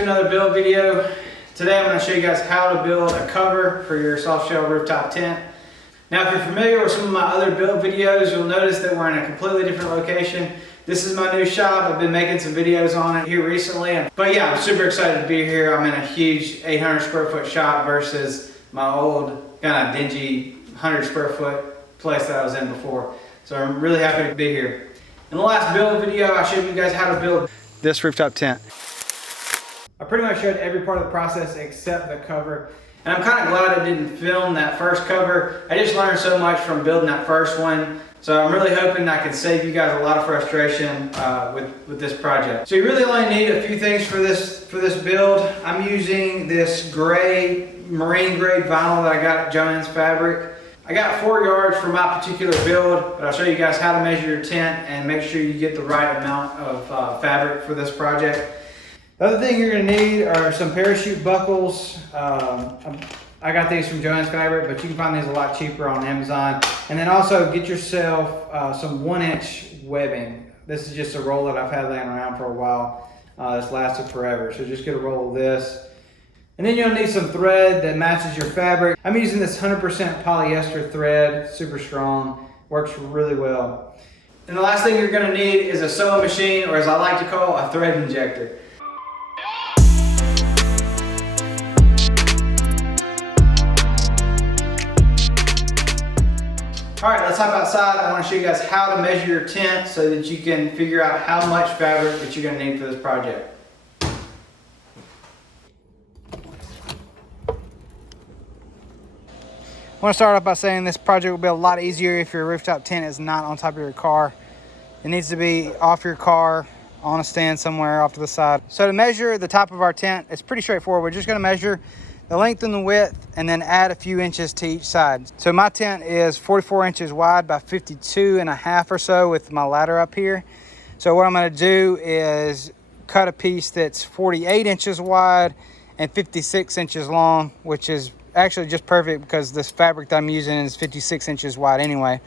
to another build video. Today I'm going to show you guys how to build a cover for your soft shell rooftop tent. Now if you're familiar with some of my other build videos, you'll notice that we're in a completely different location. This is my new shop. I've been making some videos on it here recently. But yeah, I'm super excited to be here. I'm in a huge 800 square foot shop versus my old kind of dingy 100 square foot place that I was in before. So I'm really happy to be here. In the last build video, I showed you guys how to build this rooftop tent. I pretty much showed every part of the process except the cover. And I'm kind of glad I didn't film that first cover. I just learned so much from building that first one. So I'm really hoping I can save you guys a lot of frustration with this project. So you really only need a few things for this build. I'm using this gray, marine grade vinyl that I got at Joann's Fabric. I got 4 yards for my particular build, but I'll show you guys how to measure your tent and make sure you get the right amount of fabric for this project. The other thing you're gonna need are some parachute buckles. I got these from Joann's Fabric, but you can find these a lot cheaper on Amazon. And then also get yourself some 1-inch webbing. This is just a roll that I've had laying around for a while. It's lasted forever, so just get a roll of this. And then you'll need some thread that matches your fabric. I'm using this 100% polyester thread, super strong, works really well. And the last thing you're gonna need is a sewing machine, or as I like to call, a thread injector. All right, let's hop outside. I want to show you guys how to measure your tent so that you can figure out how much fabric that you're going to need for this project. I want to start off by saying this project will be a lot easier if your rooftop tent is not on top of your car. It needs to be off your car, on a stand somewhere off to the side. So to measure the top of our tent, it's pretty straightforward. We're just going to measure the length and the width, and then add a few inches to each side. So my tent is 44 inches wide by 52 and a half or so with my ladder up here. So what I'm gonna do is cut a piece that's 48 inches wide and 56 inches long, which is actually just perfect because this fabric that I'm using is 56 inches wide anyway.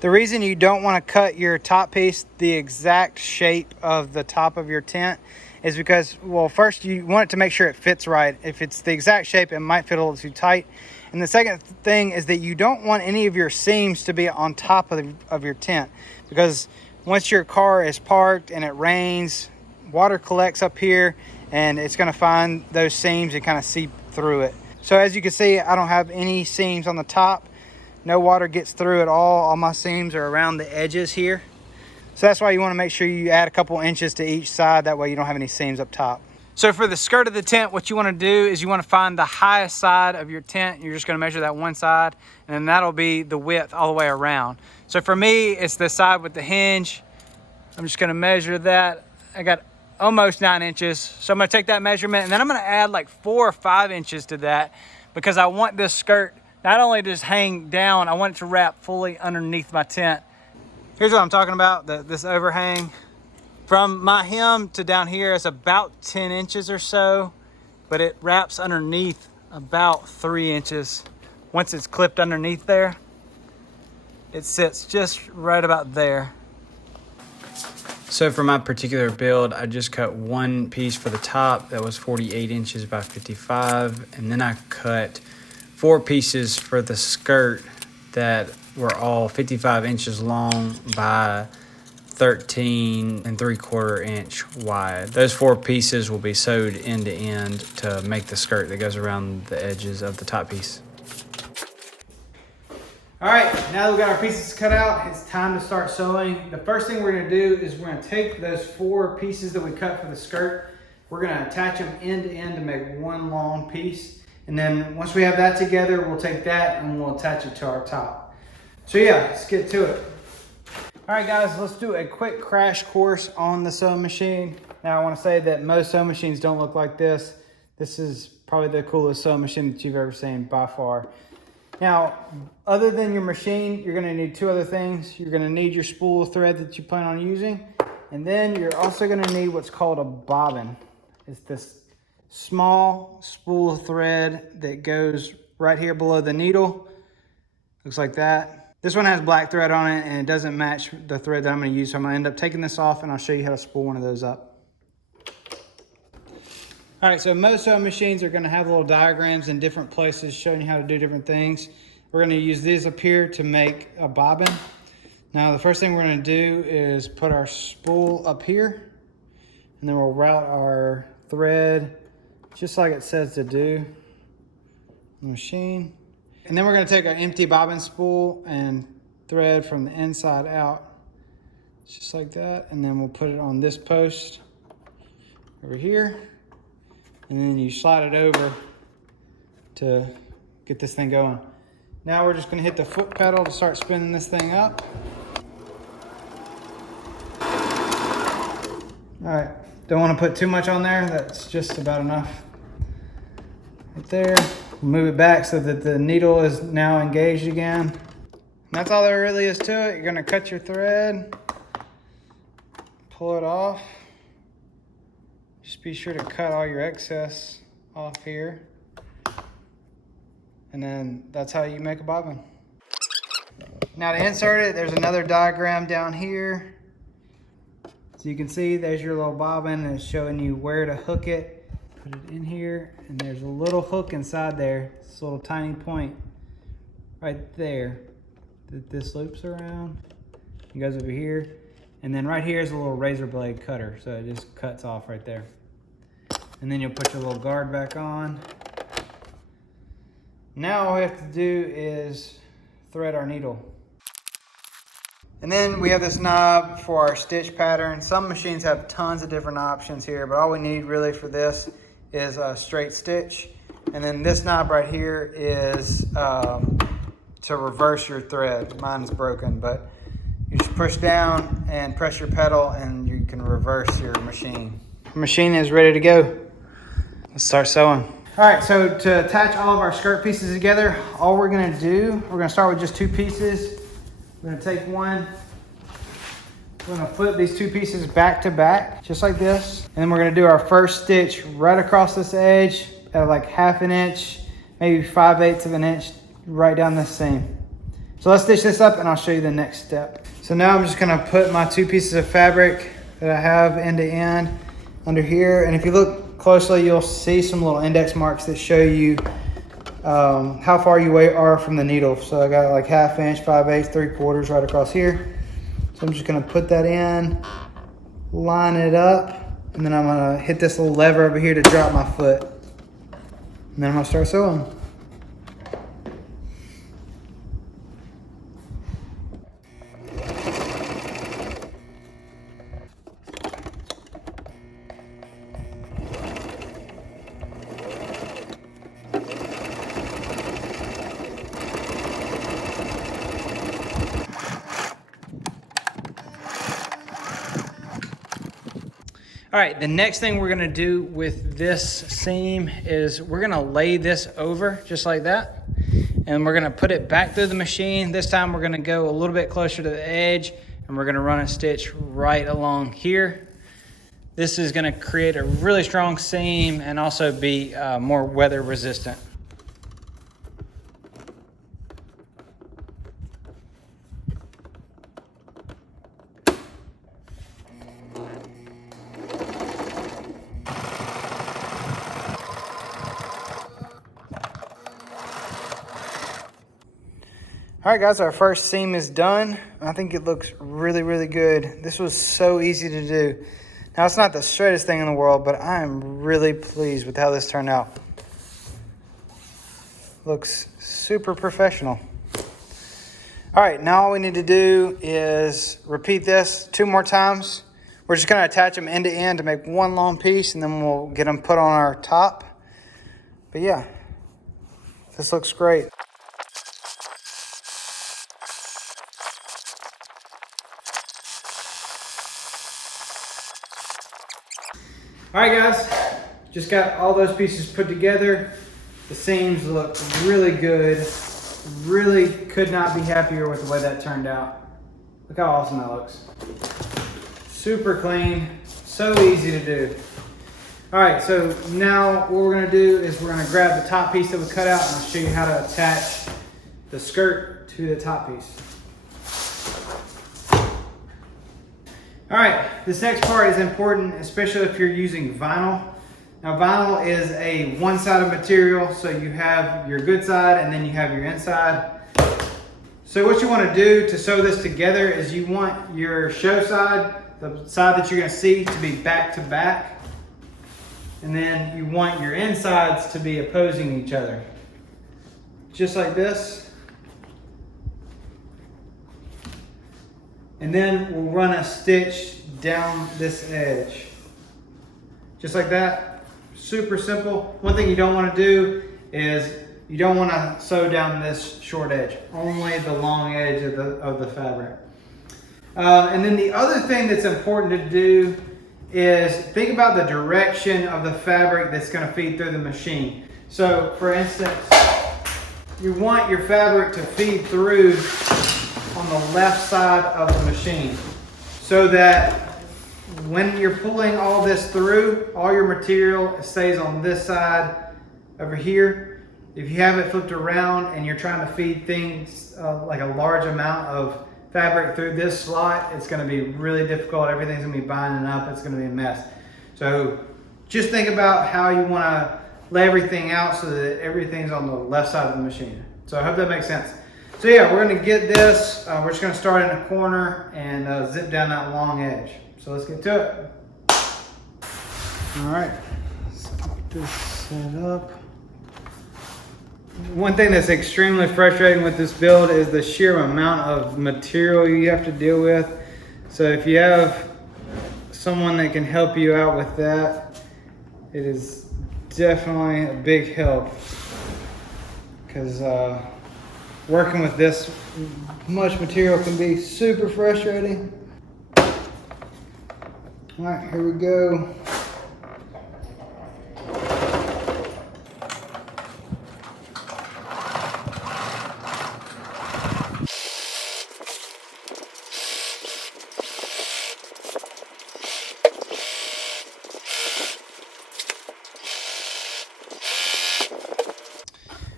The reason you don't wanna cut your top piece the exact shape of the top of your tent is because, well, first you want it to make sure it fits right. If it's the exact shape, it might fit a little too tight. And the second thing is that you don't want any of your seams to be on top of your tent, because once your car is parked and it rains, water collects up here and it's gonna find those seams and kind of seep through it. So as you can see, I don't have any seams on the top. No water gets through at all. All my seams are around the edges here. So that's why you want to make sure you add a couple inches to each side. That way you don't have any seams up top. So for the skirt of the tent, what you want to do is you want to find the highest side of your tent. You're just going to measure that one side, and then that'll be the width all the way around. So for me, it's the side with the hinge. I'm just going to measure that. I got almost 9 inches. So I'm going to take that measurement, and then I'm going to add like 4 or 5 inches to that, because I want this skirt not only to just hang down, I want it to wrap fully underneath my tent. Here's what I'm talking about, this overhang. From my hem to down here is about 10 inches or so, but it wraps underneath about 3 inches. Once it's clipped underneath there, it sits just right about there. So for my particular build, I just cut one piece for the top that was 48 inches by 55, and then I cut 4 pieces for the skirt that were all 55 inches long by 13 3/4 inch wide. Those 4 pieces will be sewed end to end to make the skirt that goes around the edges of the top piece. All right, now that we've got our pieces cut out, it's time to start sewing. The first thing we're gonna do is we're gonna take those 4 pieces that we cut for the skirt, we're gonna attach them end to end to make one long piece. And then once we have that together, we'll take that and we'll attach it to our top. So yeah, let's get to it. All right guys, let's do a quick crash course on the sewing machine. Now I want to say that most sewing machines don't look like this. This is probably the coolest sewing machine that you've ever seen by far. Now, other than your machine, you're gonna need 2 other things. You're gonna need your spool of thread that you plan on using, and then you're also gonna need what's called a bobbin. It's this small spool of thread that goes right here below the needle. Looks like that. This one has black thread on it and it doesn't match the thread that I'm going to use. So I'm going to end up taking this off and I'll show you how to spool one of those up. All right, so most sewing machines are gonna have little diagrams in different places showing you how to do different things. We're gonna use these up here to make a bobbin. Now, the first thing we're gonna do is put our spool up here, and then we'll route our thread just like it says to do on the machine. And then we're gonna take our empty bobbin spool and thread from the inside out, just like that. And then we'll put it on this post over here. And then you slide it over to get this thing going. Now we're just gonna hit the foot pedal to start spinning this thing up. All right, don't wanna put too much on there. That's just about enough. Right there, move it back so that the needle is now engaged again. And that's all there really is to it. You're gonna cut your thread, pull it off. Just be sure to cut all your excess off here. And then that's how you make a bobbin. Now to insert it, there's another diagram down here. So you can see there's your little bobbin, and it's showing you where to hook it. Put it in here, and there's a little hook inside there. This little tiny point right there that this loops around. It goes over here. And then right here is a little razor blade cutter. So it just cuts off right there. And then you'll put your little guard back on. Now all we have to do is thread our needle. And then we have this knob for our stitch pattern. Some machines have tons of different options here, but all we need really for this is a straight stitch. And then this knob right here is to reverse your thread. Mine is broken, but you just push down and press your pedal and you can reverse your machine. The machine is ready to go. Let's start sewing. All right, so to attach all of our skirt pieces together, all we're gonna do, we're gonna start with just 2 pieces. We're gonna take one, we're gonna flip these 2 pieces back to back, just like this. And then we're gonna do our first stitch right across this edge at like 1/2 inch, maybe 5/8 of an inch, right down this seam. So let's stitch this up and I'll show you the next step. So now I'm just gonna put my 2 pieces of fabric that I have end to end under here. And if you look closely, you'll see some little index marks that show you how far you are from the needle. So I got like 1/2 inch, 5/8, 3/4 right across here. So I'm just gonna put that in, line it up, and then I'm gonna hit this little lever over here to drop my foot. And then I'm gonna start sewing. All right, the next thing we're gonna do with this seam is we're gonna lay this over just like that. And we're gonna put it back through the machine. This time we're gonna go a little bit closer to the edge and we're gonna run a stitch right along here. This is gonna create a really strong seam and also be more weather resistant. All right, guys, our first seam is done. I think it looks really, really good. This was so easy to do. Now, it's not the straightest thing in the world, but I am really pleased with how this turned out. Looks super professional. All right, now all we need to do is repeat this 2 more times. We're just gonna attach them end to end to make one long piece, and then we'll get them put on our top. But yeah, this looks great. All right, guys, just got all those pieces put together. The seams look really good. Really could not be happier with the way that turned out. Look how awesome that looks. Super clean, so easy to do. All right, so now what we're gonna do is we're gonna grab the top piece that we cut out and I'll show you how to attach the skirt to the top piece. All right, this next part is important, especially if you're using vinyl. Now vinyl is a one-sided material, so you have your good side and then you have your inside. So what you want to do to sew this together is you want your show side, the side that you're going to see, to be back to back. And then you want your insides to be opposing each other. Just like this. And then we'll run a stitch down this edge. Just like that. Super simple. One thing you don't want to do is you don't want to sew down this short edge, only the long edge of the fabric. And then the other thing that's important to do is think about the direction of the fabric that's going to feed through the machine. So for instance, you want your fabric to feed through on the left side of the machine so that when you're pulling all this through, all your material stays on this side over here. If you have it flipped around and you're trying to feed things like a large amount of fabric through this slot, it's going to be really difficult. Everything's going to be binding up. It's going to be a mess. So just think about how you want to lay everything out so that everything's on the left side of the machine. So I hope that makes sense. So yeah, we're going to get this. We're just going to start in a corner and zip down that long edge. So let's get to it. All right, let's get this set up. One thing that's extremely frustrating with this build is the sheer amount of material you have to deal with. So if you have someone that can help you out with that, it is definitely a big help, because working with this much material can be super frustrating. All right, here we go.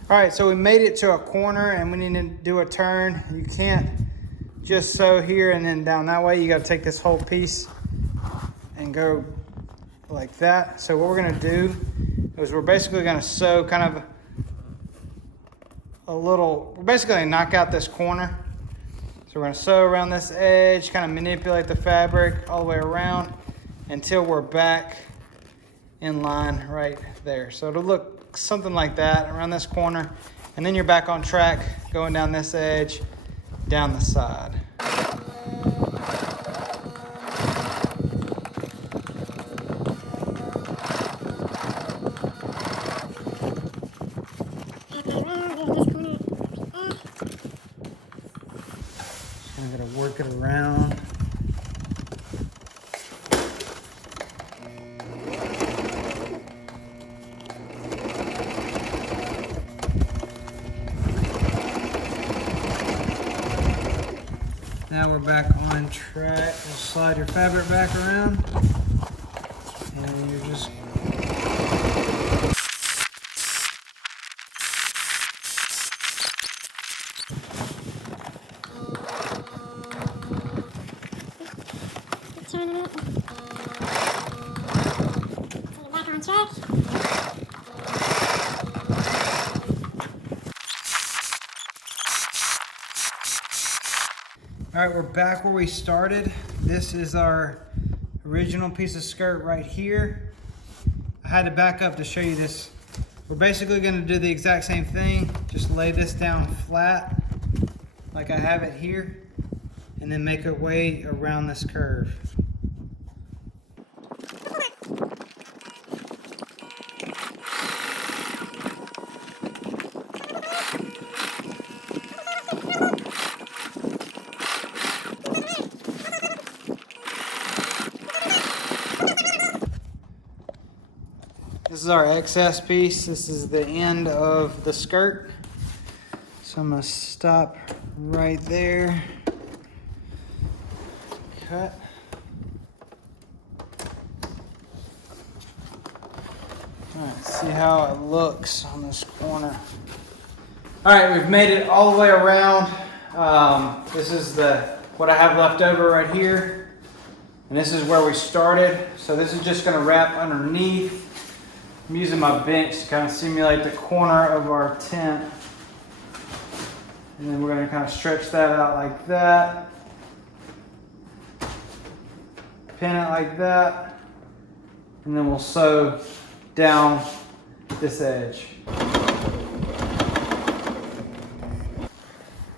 All right, so we made it to a corner and we need to do a turn. You can't just sew here and then down that way. You got to take this whole piece and go like that. So what we're going to do is we're basically going to sew kind of a little, we're basically going to knock out this corner. So we're going to sew around this edge, kind of manipulate the fabric all the way around until we're back in line right there. So it'll look something like that around this corner, and then you're back on track going down this edge, down the side. Just gonna work it around. Now we're back on track. We'll slide your fabric back around, and you're just turning it. So you're back on track. All right, we're back where we started. This is our original piece of skirt right here. I had to back up to show you this. We're basically going to do the exact same thing. Just lay this down flat like I have it here, and then make our way around this curve. This is our excess piece. This is the end of the skirt. So I'm gonna stop right there. Cut. All right, see how it looks on this corner. All right, we've made it all the way around. This is what I have left over right here. And this is where we started. So this is just gonna wrap underneath. I'm using my bench to kind of simulate the corner of our tent. And then we're going to kind of stretch that out like that. Pin it like that. And then we'll sew down this edge.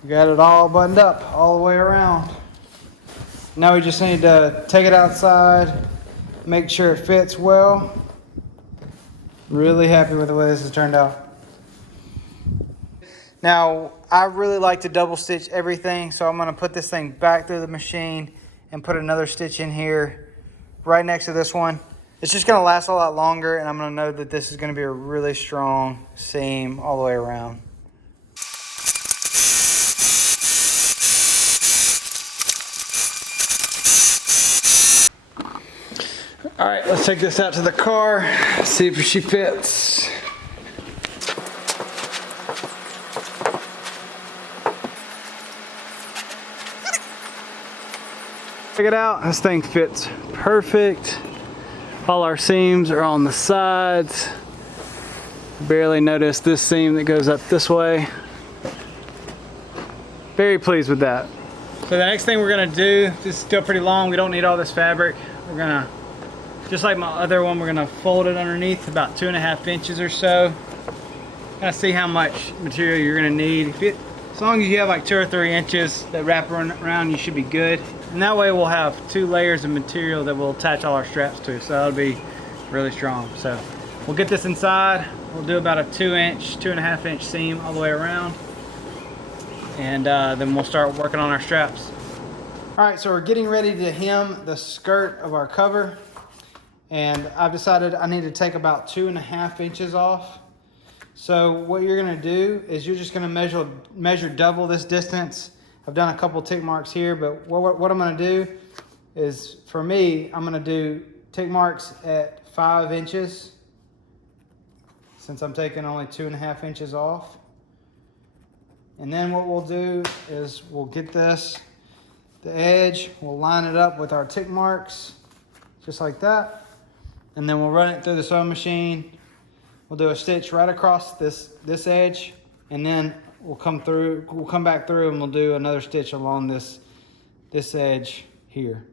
Got it all buttoned up all the way around. Now we just need to take it outside, make sure it fits well. Really happy with the way this has turned out. Now, I really like to double stitch everything, so I'm gonna put this thing back through the machine and put another stitch in here right next to this one. It's just gonna last a lot longer, and I'm gonna know that this is gonna be a really strong seam all the way around. All right, let's take this out to the car, see if she fits. Check it out, this thing fits perfect. All our seams are on the sides. Barely noticed this seam that goes up this way. Very pleased with that. So the next thing we're gonna do, this is still pretty long, we don't need all this fabric. We're gonna, just like my other one, we're gonna fold it underneath about 2.5 inches or so. Kind of see how much material you're gonna need. As long as you have like 2 or 3 inches that wrap around, you should be good. And that way we'll have 2 layers of material that we'll attach all our straps to. So that'll be really strong. So we'll get this inside. We'll do about a 2.5 inch seam all the way around. And then we'll start working on our straps. All right, so we're getting ready to hem the skirt of our cover. And I've decided I need to take about 2.5 inches off. So what you're gonna do is you're just gonna measure double this distance. I've done a couple tick marks here, but what I'm gonna do is, for me, I'm gonna do tick marks at 5 inches, since I'm taking only 2.5 inches off. And then what we'll do is we'll get this, the edge, we'll line it up with our tick marks, just like that. And then we'll run it through the sewing machine. We'll do a stitch right across this edge, and then we'll come back through and we'll do another stitch along this edge here.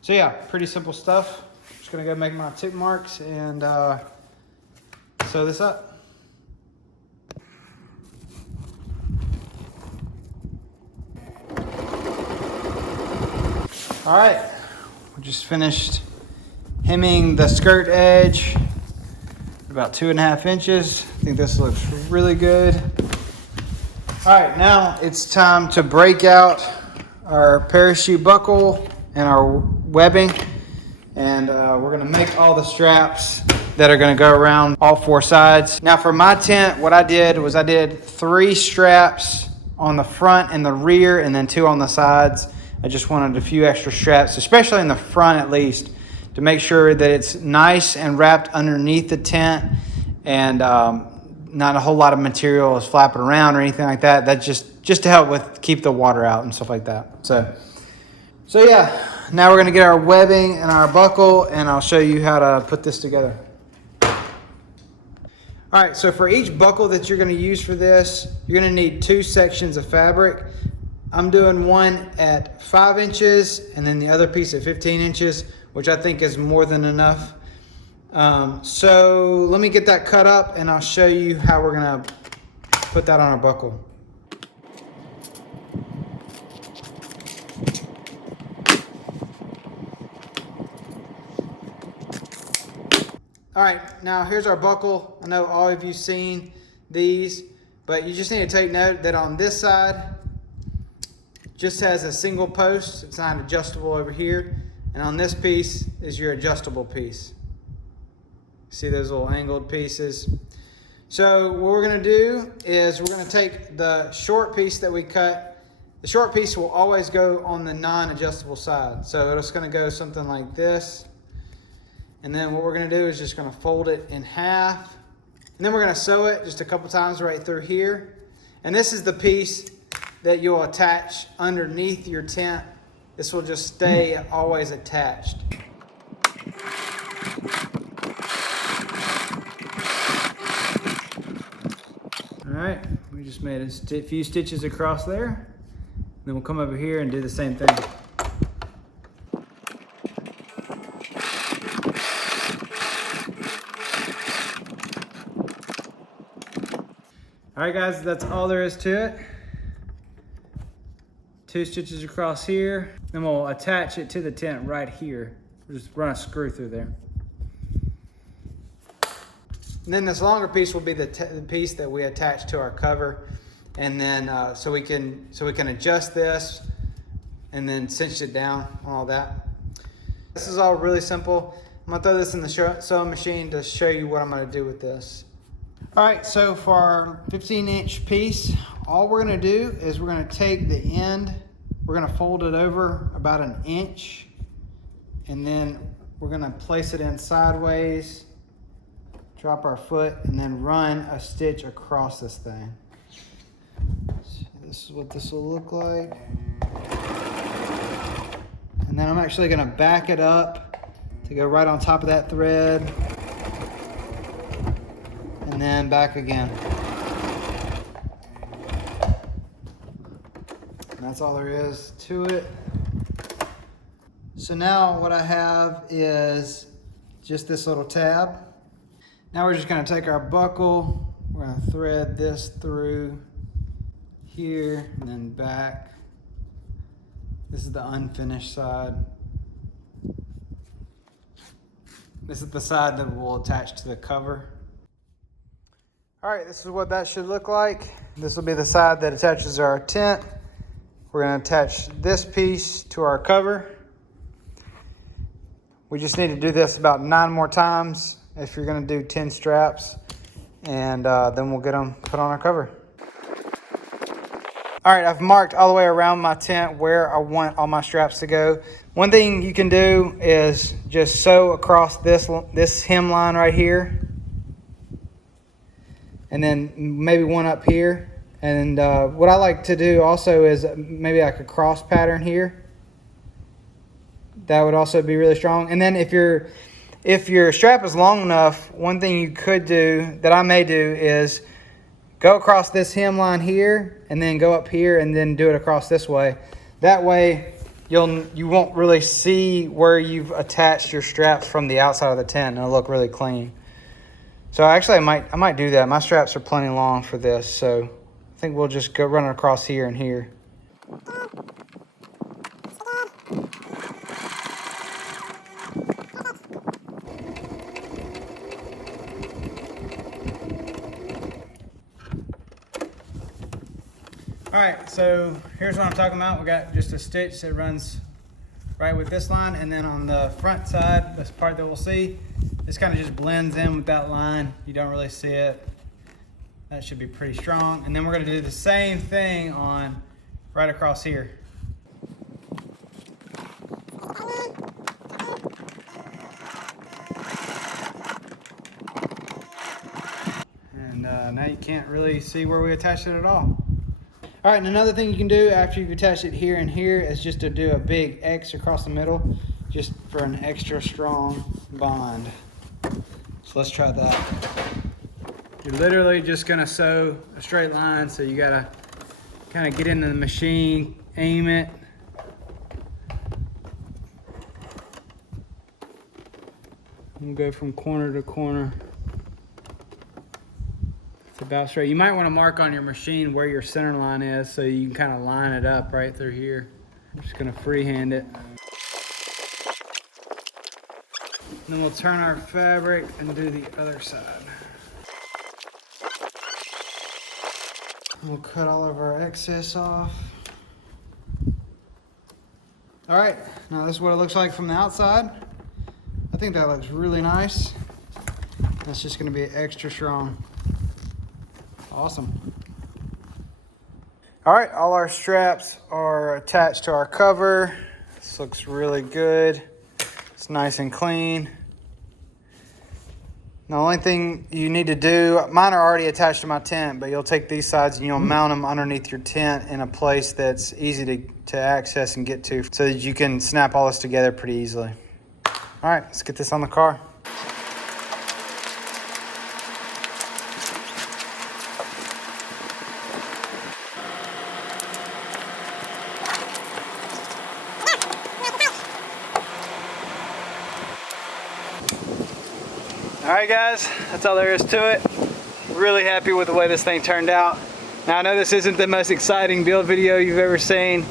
So yeah, pretty simple stuff. Just gonna go make my tick marks and sew this up. All right, we just finished hemming the skirt edge about 2.5 inches. I think this looks really good. All right, now it's time to break out our parachute buckle and our webbing. And we're gonna make all the straps that are gonna go around all 4 sides. Now for my tent, what I did was I did 3 straps on the front and the rear, and then 2 on the sides. I just wanted a few extra straps, especially in the front at least, to make sure that it's nice and wrapped underneath the tent, and not a whole lot of material is flapping around or anything like that. That's just to help with keep the water out and stuff like that. So yeah, now we're gonna get our webbing and our buckle, and I'll show you how to put this together. All right, so for each buckle that you're gonna use for this, you're gonna need 2 sections of fabric. I'm doing one at 5 inches and then the other piece at 15 inches, which I think is more than enough. So let me get that cut up and I'll show you how we're gonna put that on our buckle. All right, now here's our buckle. I know all of you've seen these, but you just need to take note that on this side, just has a single post. It's not adjustable over here. And on this piece is your adjustable piece. See those little angled pieces? So what we're gonna do is we're gonna take the short piece that we cut. The short piece will always go on the non-adjustable side. So it's gonna go something like this. And then what we're gonna do is just gonna fold it in half. And then we're gonna sew it just a couple times right through here. And this is the piece that you'll attach underneath your tent. This will just stay always attached. right, we just made a few stitches across there. Then we'll come over here and do the same thing. All right guys, that's all there is to it. 2 stitches across here. Then we'll attach it to the tent right here. We'll just run a screw through there. And then this longer piece will be the piece that we attach to our cover. And then so we can adjust this and then cinch it down, all that. This is all really simple. I'm gonna throw this in the sewing machine to show you what I'm gonna do with this. All right, so for our 15-inch piece, all we're gonna do is we're gonna take the end, we're gonna fold it over about 1 inch, and then we're gonna place it in sideways, drop our foot, and then run a stitch across this thing. So this is what this will look like. And then I'm actually gonna back it up to go right on top of that thread. And then back again. And that's all there is to it. So now what I have is just this little tab. Now we're just gonna take our buckle, we're gonna thread this through here and then back. This is the unfinished side. This is the side that will attach to the cover. All right, this is what that should look like. This will be the side that attaches to our tent. We're gonna attach this piece to our cover. We just need to do this about 9 more times if you're gonna do 10 straps, and then we'll get them put on our cover. All right, I've marked all the way around my tent where I want all my straps to go. One thing you can do is just sew across this hemline right here, and then maybe one up here. And what I like to do also is maybe like a cross pattern here. That would also be really strong. And then if your strap is long enough, one thing you could do, that I may do, is go across this hemline here and then go up here and then do it across this way. That way you won't really see where you've attached your straps from the outside of the tent, and it'll look really clean. So actually I might do that. My straps are plenty long for this, so I think we'll just go run it across here and here. All right, so here's what I'm talking about. We got just a stitch that runs right with this line, and then on the front side, this part that we'll see, this kind of just blends in with that line. You don't really see it. That should be pretty strong. And then we're gonna do the same thing on right across here. And now you can't really see where we attached it at all. All right, and another thing you can do after you've attached it here and here is just to do a big X across the middle, just for an extra strong bond. So let's try that. You're literally just gonna sew a straight line, so you gotta kind of get into the machine, aim it. We'll go from corner to corner. It's about straight. You might want to mark on your machine where your center line is, so you can kind of line it up right through here. I'm just gonna freehand it. And then we'll turn our fabric and do the other side. We'll cut all of our excess off. All right, now this is what it looks like from the outside. I think that looks really nice. That's just gonna be extra strong. Awesome. All right, all our straps are attached to our cover. This looks really good. It's nice and clean. The only thing you need to do, mine are already attached to my tent, but you'll take these sides and you'll mount them underneath your tent in a place that's easy to access and get to, so that you can snap all this together pretty easily. All right, let's get this on the car. right, guys, that's all there is to it. Really happy with the way this thing turned out. Now, I know this isn't the most exciting build video you've ever seen,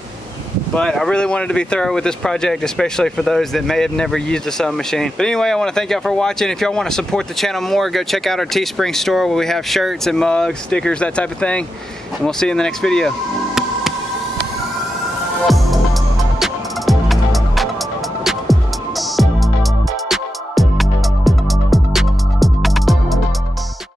but I really wanted to be thorough with this project, especially for those that may have never used a sewing machine. But anyway, I want to thank y'all for watching. If y'all want to support the channel more, go check out our Teespring store where we have shirts and mugs, stickers, that type of thing. And we'll see you in the next video.